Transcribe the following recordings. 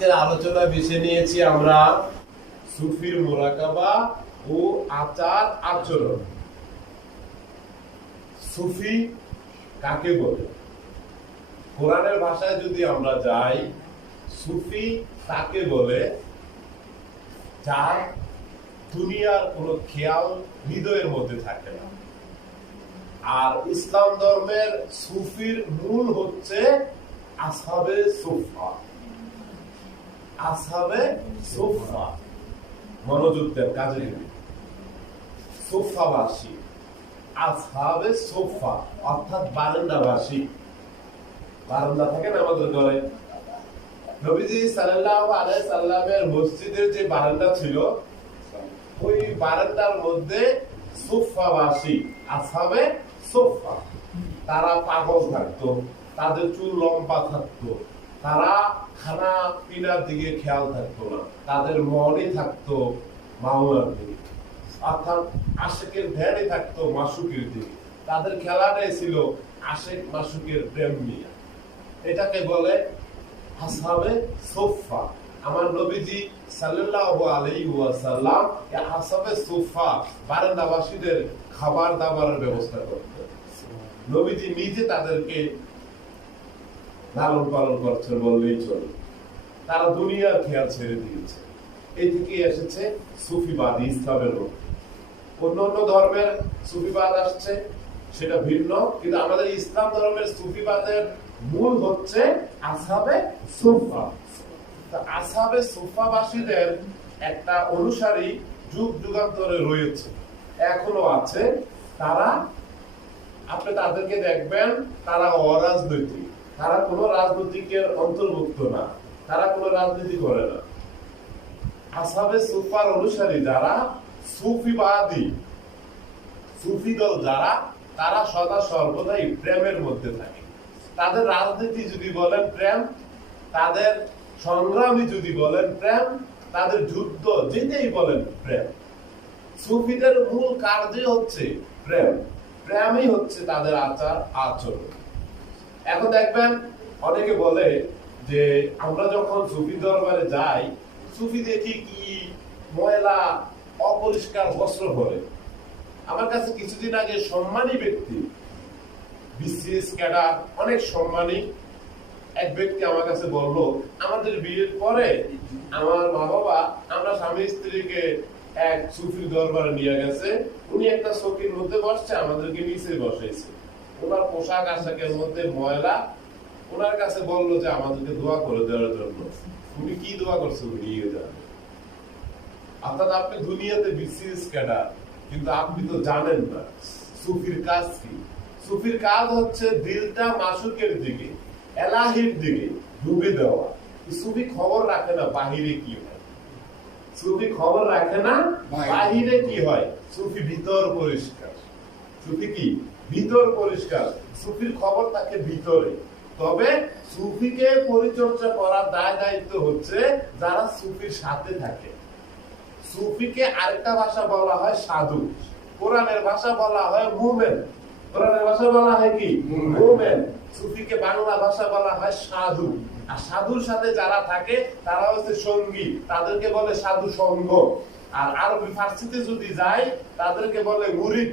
আজকের আলোচনা বিষয় নিয়েছি আমরা সুফির মোরাকাবা ও আচার আচরণ। সুফি কাকে বলে? কোরআনের ভাষায় যদি আমরা যাই, সুফি তাকে বলে যার দুনিয়ার কোনো খেয়াল হৃদয়ের মধ্যে থাকে না। আর ইসলাম ধর্মের সুফির মূল হচ্ছে আসহাবে সুফা। আসহাবে সুফা। মনোযোগ কাজে। সুফাবাসী। আসহাবে সুফা, অর্থাৎ বারান্দাবাসী। বারান্দা থাকে না আমাদের ঘরে? নবীজি সাল্লাল্লাহু আলাইহি সাল্লামের মসজিদের যে বারান্দা ছিল, ওই বারান্দার মধ্যে সুফাবাসী আসহাবে সুফা। তারা পাগল থাকতো, তাদের চুল লম্বা থাকতো। তারা খানা পিনার দিকে খেয়াল থাকতো না। তাদের মনে থাকতো মাওলার দিকে। অর্থাৎ আশেকের ধ্যানে থাকতো মাসুকের দিকে। তাদের খেলাটাই ছিল আশেক, মাসুকের প্রেম নিয়ে এটাকে বলে আসহাবে সোফা। আমার নবীজি সাল্লাল্লাহু আলাইহি ওয়াসাল্লাম আসহাবে সোফা বারান্দাবাসীদের খাবার দাবারের ব্যবস্থা করতেন। নবীজি নিজে তাদেরকে লালন পালন করছেন বললেই চলে। তারা দুনিয়ার খেয়াল ছেড়ে দিয়েছে। এই থেকে এসেছে সুফিবাদ ইসলামের মধ্যে অন্য অন্য ধর্মের সুফিবাদ আসছে, সেটা ভিন্ন, কিন্তু আমাদের ইসলাম ধর্মের সুফিবাদের মূল হচ্ছে আসাবে সুফা আসাবে সুফাবাসীদের একটা অনুসারী যুগ যুগান্তরে রয়েছে, এখনও আছে। তারা, আপনি তাদেরকে দেখবেন, তারা অরাজনৈতিক। তারা কোনো রাজনৈতিকের অন্তর্ভুক্ত না। তারা কোনো রাজনীতি করে না। আসাবে সুফার অনুসারী যারা সুফিবাদী সুফি দল যারা, তারা সদা সর্বদাই প্রেমের মধ্যে থাকে। তাদের রাজনীতি যদি বলেন প্রেম, তাদের সংগ্রামী যদি বলেন প্রেম, তাদের যুদ্ধ যেটাই বলেন প্রেম। সুফিদের মূল কার্যই হচ্ছে প্রেম। প্রেমই হচ্ছে তাদের আচার আচরণ এখন দেখবেন অনেকে বলে যে আমরা যখন সুফি দরবারে যাই, সুফি দেখি কি ময়লা, অপরিষ্কার বস্ত্র পরে। আমার কাছে কিছুদিন আগে সম্মানী ব্যক্তি, বিসিএস ক্যাডার, অনেক সম্মানী এক ব্যক্তি আমার কাছে বলল, আমাদের বিয়ের পরে আমার মা বাবা আমরা স্বামী স্ত্রীকে এক সুফির দরবারে নিয়ে গেছে। উনি একটা চকির মধ্যে বসছে, আমাদেরকে নিচে বসাইছে। ওনার পোশাক আশাকের মধ্যে ময়লা ওনার কাছে বলল যে আমাদেরকে দোয়া করে দেওয়ার জন্য। উনি কি দোয়া করছে উনি যান অর্থাৎ আপনি দুনিয়াতে বিসিএস ক্যাডার কিন্তু আপনি তো জানেন না। সুফির কাজ কি? সুফির কাজ হচ্ছে দিলটা মাসুকের দিকে এলাহির দিকে ডুবে দেওয়া। সুফি খবর রাখে না বাহিরে কি হয়? সুফি খবর রাখে না বাহিরে কি হয়? সুফি ভিতর পরিষ্কার। সুফি কি? ভিতর পরিষ্কার। সুফির খবর ভিতরে। তবে সুফিকে পরিচর্যা করার দায় দায়িত্ব হচ্ছে যারা সুফির সাথে থাকে। সুফিকে আরেকটা ভাষা বলা হয় সাধু। কোরআনের ভাষা বলা হয় মুমেন। কোরআনের ভাষা বলা হয় কি? মুমেন। সুফিকে বাংলা ভাষা বলা হয় সাধু। আর সাধুর সাথে যারা থাকে তারা হচ্ছে সঙ্গী। তাদেরকে বলে সাধু সঙ্গ আর আরবি ফার্সিতে যদি যায় তাদেরকে বলে মুরিদ।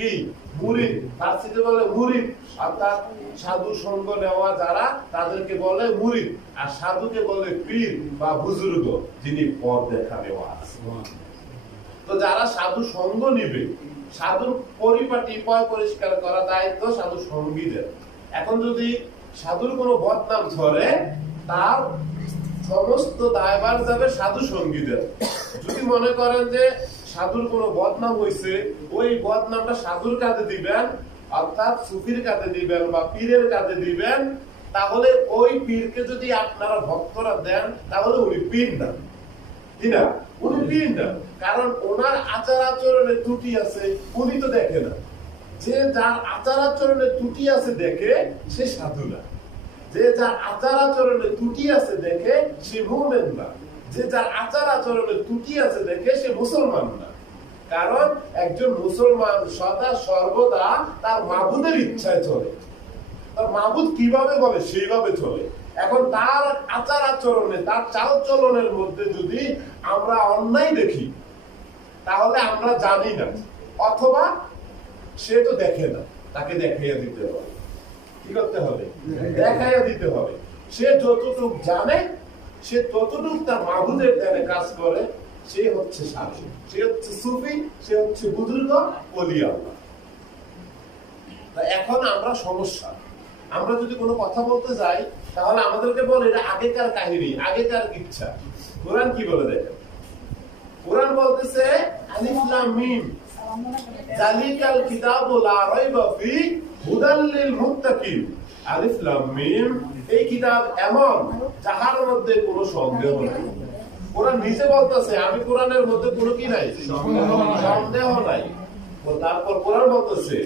কি? মুরিদ। ফার্সিতে বলে মুরিদ। অর্থাৎ সাধু সঙ্গ নেওয়া যারা, তাদেরকে বলে মুরিদ। আর সাধুকে বলে পীর বা বুজুর্গ, যিনি পথ আছে। তো যারা সাধু সঙ্গ নিবে, সাধুর পরিপাটি পয় পরিষ্কার করা দায়িত্ব সাধু সঙ্গীদের। এখন যদি সাধুর কোনো বদনাম ধরে, তার সমস্ত দায়ভার যাবে সাধু সঙ্গীদের। যদি মনে করেন যে সাধুর কোনো বদনাম হয়েছে ওই বদনামটা সাধুর কাঁধে দিবেন, অর্থাৎ সুফির কাঁধে দিবেন বা পীরের কাঁধে দিবেন, তাহলে ওই পীরকে যদি আপনারা ভক্তরা দেন, তাহলে উনি পীর না। না? উনি পীর না। কারণ ওনার আচার আচরণে ত্রুটি আছে, উনি তো দেখে না। যে যার আচার আচরণে ত্রুটি আছে দেখে, সে সাধু না। যে যার আচার আচরণে ত্রুটি আছে দেখে, সে মুমেন না। যে যার আচার আচরণে ত্রুটি আছে দেখে সে মুসলমান না। কারণ একজন মুসলমান সদা সর্বদা তার মাবুদের ইচ্ছায় চলে। তার মাবুদ কীভাবে বলে সেইভাবে চলে। এখন তার আচার আচরণে, তার চাল চলনের মধ্যে যদি আমরা অন্যায় দেখি, তাহলে আমরা জানি না। অথবা সে তো দেখে না, তাকে দেখাইয়া দিতে হবে। কি করতে হবে? দেখাইয়া দিতে হবে। সে যতটুক জানে সে ততটুক তার মাহুদের ধ্যানে কাজ করে, সে হচ্ছে সাধু সে হচ্ছে সুফি, সে হচ্ছে বুজুর্গ অলি আল্লাহ তা এখন আমরা সমস্যা। আমরা যদি কোনো কথা বলতে যাই, তাহলে আমাদেরকে বলে এটা আগেকার কাহিনী, আগেকার ইচ্ছা। কোরআন কি বলে দেখেন? কোরআন বলতেছে, আলিফ লাম মিম। জালিকাল কিতাবু লা রাইবা ফি হুদাল লিল মুত্তাকিন। আলিফ মিম এই কিতাব এমন যাহার মধ্যে কোনো সন্দেহ নাই। কোরআন নিজে বলতেছে, আমি কোরআনের মধ্যে কোনো কি নাই? সন্দেহ নাই। তারপর কোরআন বলতেছে,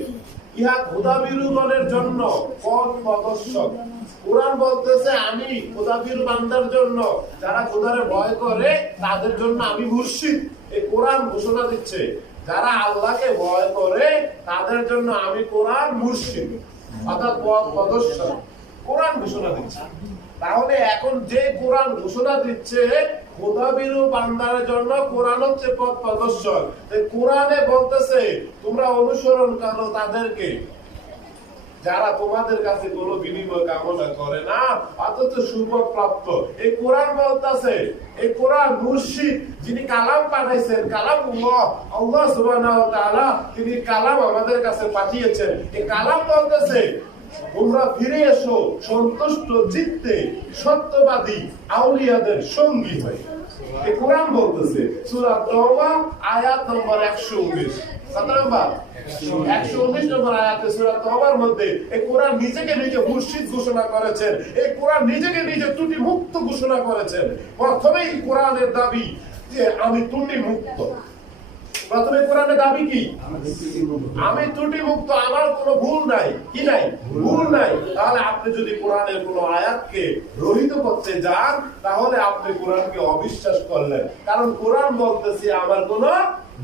ইহা খোদাবিরুগণের জন্য পথ প্রদর্শক। কোরআন বলতেছে, আমি খোদাবির বান্দার জন্য যারা খোদারে ভয় করে, তাদের জন্য আমি মুর্শিদ। এই কোরআন ঘোষণা দিচ্ছে, যারা আল্লাহকে ভয় করে, তাদের জন্য আমি কোরআন মুর্শিদ, অর্থাৎ পথ প্রদর্শক। কোরআন ঘোষণা দিচ্ছে। তাহলে এখন যে কোরআন ঘোষণা দিচ্ছে এই কোরআনে বলতেছে, এই কোরআন যিনি কালাম পাঠাইছেন কালাম তিনি কালাম আমাদের কাছে পাঠিয়েছেন। এই কালাম বলতেছে তোমরা ফিরে এসো সন্তুষ্ট চিত্তে সত্যবাদী আউলিয়াদের সঙ্গী হয়ে। কোরআন বলতেছে, সূরা তওবা, আয়াত নম্বর 119 কত নম্বর? 119 নম্বর আয়াতে তওবার মধ্যে কোরআন নিজেকে নিজে মুর্শিদ ঘোষণা করেছেন এই কোরআন নিজেকে নিজে ত্রুটি মুক্ত ঘোষণা করেছেন। প্রথমেই কোরআনের দাবি যে আমি ত্রুটি মুক্ত প্রথমে কোরআনের দাবি কি? আমি ত্রুটি মুক্ত আমার কোনো ভুল নাই। কি নাই? ভুল নাই। তাহলে আপনি যদি কোরআনের কোনো আয়াতকে রহিত করতে যান তাহলে আপনি কোরআনকে অবিশ্বাস করলেন। কারণ কোরআন বলতেছে আমার কোনো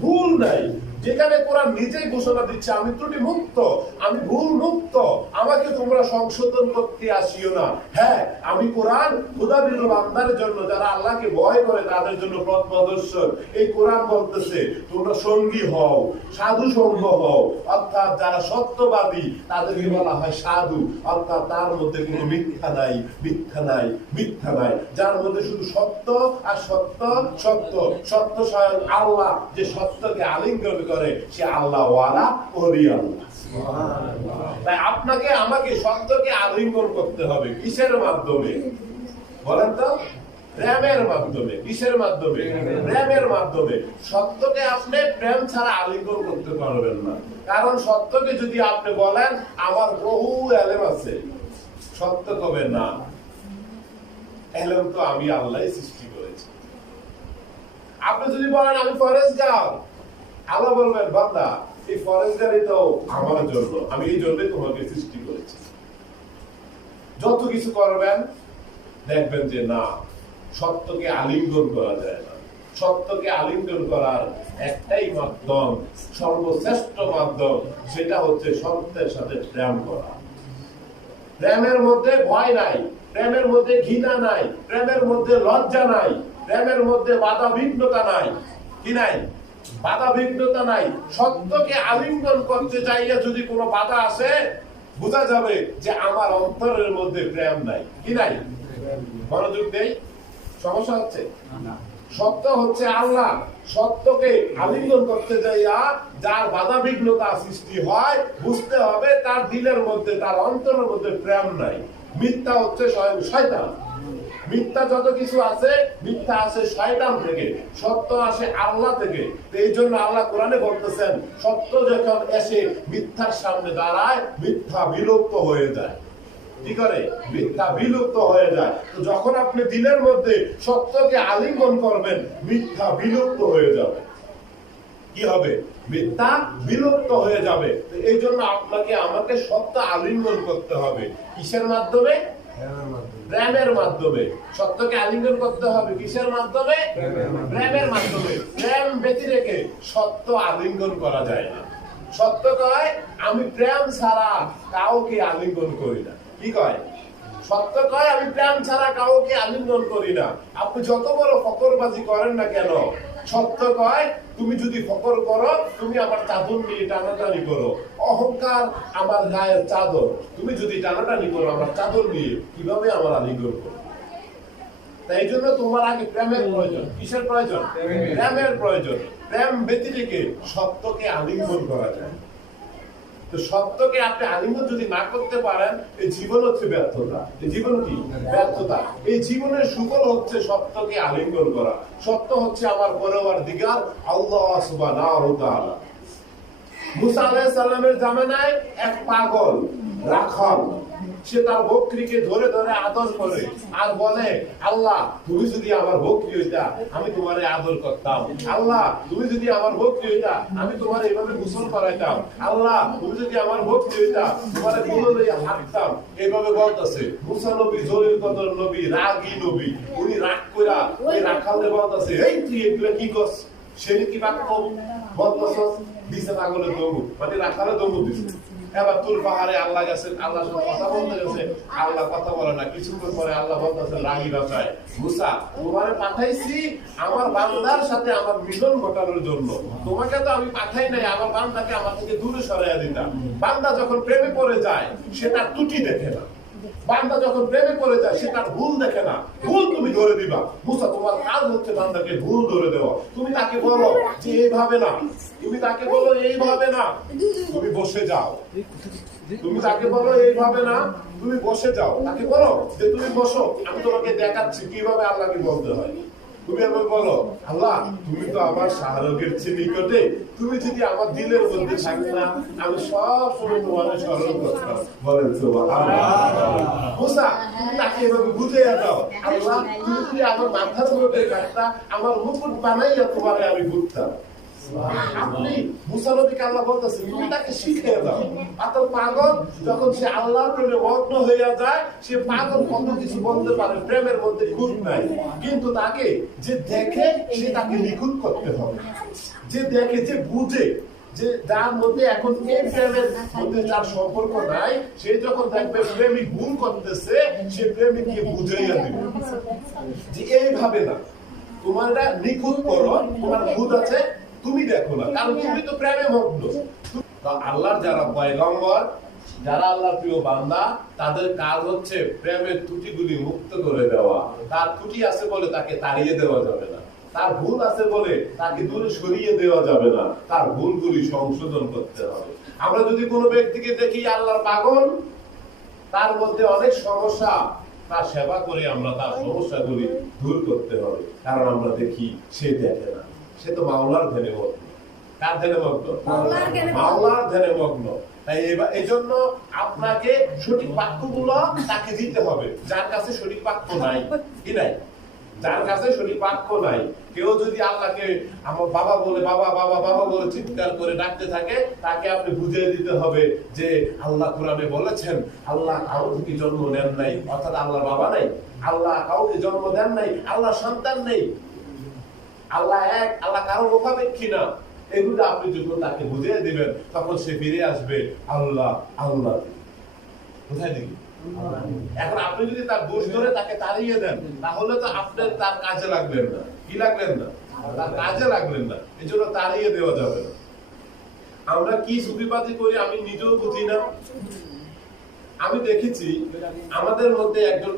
ভুল নাই। যেখানে কোরআন নিজেই ঘোষণা দিচ্ছে, আমি ত্রুটি মুক্ত আমি ভুল মুক্ত আমাকে তোমরা সংশোধন করতে আসিও না। হ্যাঁ আমি কোরআন খুদাবির বান্দার জন্য, যারা আল্লাহকে ভয় করে, তাদের জন্য পথ প্রদর্শন। এই কোরআন বলতেছে, তোমরা সঙ্গী হও, সাধু সঙ্গ হও। অর্থাৎ যারা সত্যবাদী, তাদেরকে বলা হয় সাধু। অর্থাৎ তার মধ্যে কোনো মিথ্যা নাই মিথ্যা নাই মিথ্যা নাই। যার মধ্যে শুধু সত্য আর সত্য সত্য। সত্য স্বয়ং আল্লাহ, যে সত্যকে আলিঙ্গন করে সে আল্লাহ ওয়ালা ওলি আল্লাহ তাই আপনাকে আমাকে সত্যকে আলিঙ্গন করতে হবে কিসের মাধ্যমে? বলেন তো। প্রেমের মাধ্যমে কিসের মাধ্যমে? প্রেমের। মাধ্যমে। সত্যকে আপনি প্রেম ছাড়া আলিঙ্গন করতে পারবেন না। কারণ সত্যকে যদি আপনি বলেন আমার বহু এলেম আছে। সত্য কবে না। এলেম তো আমি আল্লাহ সৃষ্টি করেছি। আপনি যদি বলেন আমি ফরেস্ট গার্ড আল্লাহ বলবেন বান্দা এই ফরেস্ট গাড়ি তো আমার জন্য। আমি এই জন্যই তোমাকে সৃষ্টি করেছি। যত কিছু করবেন, দেখবেন যে না, সত্যকে আলিঙ্গন করা যায় না। সত্যকে আলিঙ্গন করার একটাই মাধ্যম, সর্বশ্রেষ্ঠ মাধ্যম, সেটা হচ্ছে সত্যের সাথে প্রেম করা। প্রেমের মধ্যে ভয় নাই, প্রেমের মধ্যে ঘৃণা নাই, প্রেমের মধ্যে লজ্জা নাই, প্রেমের মধ্যে বাধা বিঘ্নতা নাই। কি নাই? বাধা বিঘ্নতা নাই। সত্যকে আলিঙ্গন করতে চাইলে যদি কোনো বাধা আসে বোঝা যাবে যে আমার অন্তরের মধ্যে প্রেম নাই। কি নাই? মনোযোগ নেই সমস্যা হচ্ছে? সত্য হচ্ছে আল্লাহ সত্যকে আলিঙ্গন করতে যাইয়া যার বাধা বিঘ্নতা সৃষ্টি হয় বুঝতে হবে তার দিলের মধ্যে তার অন্তরের মধ্যে প্রেম নাই। মিথ্যা হচ্ছে স্বয়ং শয়তান। মিথ্যা যত কিছু আছে, মিথ্যা আছে শয়তান থেকে, সত্য আসে আল্লাহ থেকে। এই জন্য আল্লাহ কোরআনে বলতেছেন, সত্য যখন এসে মিথ্যার সামনে দাঁড়ায়, মিথ্যা বিলুপ্ত হয়ে যায়। কি করে? মিথ্যা বিলুপ্ত হয়ে যায়। তো যখন আপনি দিলের মধ্যে সত্যকে আলিঙ্গন করবেন, মিথ্যা বিলুপ্ত হয়ে যাবে। কি হবে? মিথ্যা বিলুপ্ত হয়ে যাবে। এই জন্য আপনাকে আমাকে সত্য আলিঙ্গন করতে হবে। কিসের মাধ্যমে? প্রেমের মাধ্যমে। সত্যকে আলিঙ্গন করতে হবে কিসের মাধ্যমে? প্রেমের মাধ্যমে। প্রেম ব্যতি রেখে সত্য আলিঙ্গন করা যায় না। সত্য কয়, আমি প্রেম ছাড়া কাউকে আলিঙ্গন করি না। কি কয়? সত্য কয় আমি প্রেম ছাড়া কাউকে আলিঙ্গন করি না। আপনি যত বড় ফকরবাজি করেন না কেন? সত্য কয় তুমি যদি ফকর করো তুমি আমার চাদর নিয়ে টানাটানি করো। অহংকার আমার গায়ের চাদর। তুমি যদি টানাটানি করো আমার চাদর নিয়ে কীভাবে আমার আলিঙ্গন করো তাই জন্য তোমার আগে প্রেমের প্রয়োজন। কিসের প্রয়োজন? প্রেমের। প্রয়োজন। প্রেম ব্যতিরেকে সত্যকে আলিঙ্গন করা যায়। তো শব্দকে আপনি যদি না করতে পারেন, এই জীবন হচ্ছে ব্যর্থতা। জীবন কি? ব্যর্থতা। এই জীবনের সুফল হচ্ছে সত্যকে আলিঙ্গন করা। সত্য হচ্ছে আমার পরবার দিগার আল্লাহ তাআলা। মুসা আলাহ সাল্লামের জামানায় এক পাগল, রাখাল সে তার বকরিকে ধরে ধরে আদর করে আর বলে, আল্লাহ, তুমি যদি আমার বকরি হইতা, আমি তোমারে আদর করতাম। আল্লাহ, তুমি যদি আমার বকরি হইতা, আমি তোমার এইভাবে গোসল করাইতাম। আল্লাহ, তুমি যদি আমার বকরি হইতা, তোমারে কোলে হাঁটতাম। এইভাবে বলতেছে। মুসা নবী, জলিল কদর নবী, রাগী নবী, উনি রাগ কইরা ওই রাখালকে বলতেছে, এই তুই এগুলা কি করছ? সে কি বাক্য বদমাস দিছে পাগলের দমু মানে রাখালে দমু দিছে। আল্লাহ বলতে আমার বান্দার সাথে আমার জন্য। তোমাকে তো আমি পাঠাই নাই, আমার বান্দাকে আমার থেকে দূরে সরাইয়া দিতাম। বান্দা যখন প্রেমে পড়ে যায়, সে তার ত্রুটি দেখে না। বান্দা যখন প্রেমে পড়ে যায়, সে তার ভুল দেখে না। ভুল তুমি ধরে দিবা। মুসা, তোমার কাজ হচ্ছে বান্দাকে ভুল ধরে দেওয়া? তুমি তাকে বলো যে এইভাবে না। তুমি তাকে বলো এইভাবে না। তুমি বসে যাও। তুমি তাকে বলো এইভাবে না। তুমি বসে যাও। তাকে বলো যে, তুমি বসো। আমি তোমাকে দেখাচ্ছি কীভাবে আল্লাহকে বলতে হয়। তুমি আমাকে বলো, আল্লাহ, তুমি তো আমার শাহরুখের চেয়ে নিকটে। তুমি যদি আমার দিলের মধ্যে থাকবে না, আমি সব সময় তোমাদের স্মরণ করতাম বলেন তো মুসা তাকে এভাবে দাও। আল্লাহ, তুমি যদি আমার মাথার মধ্যে থাকতা, আমার মুকুট বানাইয়া তোমারে আমি ঘুরতাম। কিন্তু তাকে যে দেখে, সে তাকে নিখুঁত করতে হবে। যে দেখে, যে বুঝে যে যার মধ্যে এখন এই প্রেমের মধ্যে যার সম্পর্ক নাই, সে যখন দেখবে প্রেমিক ভুল করতেছে, সে প্রেমিককে বুঝাইয়া দিবে। যে এইভাবে না তোমার নিখুঁত করো, তোমার ভূত আছে তুমি দেখো না কারণ তুমি তো প্রেমে মগ্ন তো আল্লাহর যারা পয়গম্বর যারা আল্লাহর প্রিয় বান্দা তাদের কাজ হচ্ছে প্রেমের ত্রুটিগুলি মুক্ত করে দেওয়া। তার ত্রুটি আছে বলে তাকে তাড়িয়ে দেওয়া যাবে না। তার ভুল আছে বলে তাকে দূরে সরিয়ে দেওয়া যাবে না। তার ভুলগুলি সংশোধন করতে হবে। আমরা যদি কোনো ব্যক্তিকে দেখি আল্লাহর পাগল তার মধ্যে অনেক সমস্যা তার সেবা করে আমরা তার সমস্যাগুলি দূর করতে হবে। কারণ আমরা দেখি সে দেখে না। সে তো মাওলার ধ্যানে মগ্ন কার ধ্যানে মগ্ন মাওলার ধ্যানে মগ্ন। তাই এই জন্য আপনাকে সঠিক বাক্যগুলো তাকে দিতে হবে। যার কাছে সঠিক বাক্য নাই কি নাই? যার কাছে বাক্য নাই কেউ যদি আল্লাহকে আমার বাবা বলে বাবা বাবা বাবা বলে চিৎকার করে ডাকতে থাকে তাকে আপনি বুঝিয়ে দিতে হবে যে আল্লাহ কোরআনে বলেছেন আল্লাহ কারও থেকে জন্ম নেন নাই? অর্থাৎ আল্লাহর বাবা নাই। আল্লাহ কাউকে জন্ম দেন নাই আল্লাহ সন্তান নেই। আল্লাহ এক, আল্লাহ কারও মোকাবেক্ষী না এগুলো আপনি যখন তাকে বুঝিয়ে দিবেন, তখন সে ফিরে আসবে, আল্লাহ আল্লাহ। কোথায় দিকে এখন আপনি যদি তার দোষ ধরে তাকে তাড়িয়ে দেন, তাহলে তো আপনার তার কাজে লাগবেন না। কি লাগলেন না? তার কাজে লাগলেন না। এই জন্য তাড়িয়ে দেওয়া যাবে না। আমরা কি সুবিবাদী করি আমি নিজেও বুঝি না। আমি দেখেছি, আমাদের মধ্যে একজন